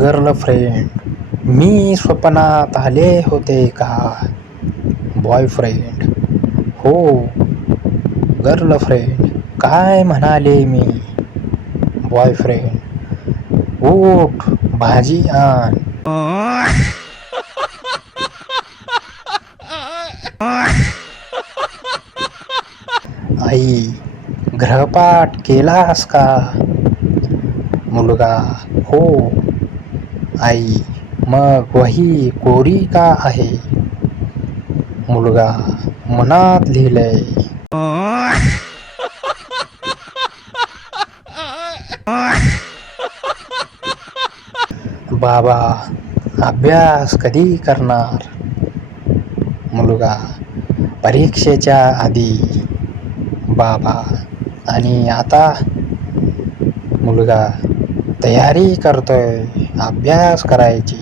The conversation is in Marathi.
गर्लफ्रेंड मी स्वप्नात आले होते का? बॉयफ्रेंड हो. गर्लफ्रेंड काय म्हणाले मी? बॉयफ्रेंड उठ भाजी आण. आई गृहपाठ केलास का? मुलगा हो. आई मग वही कोरी का आहे? मुलगा मनात लिहिलंय. बाबा अभ्यास कधी करणार? मुलगा परीक्षेच्या आधी. बाबा आणि आता? मुलगा तयारी करतोय अभ्यास करायची.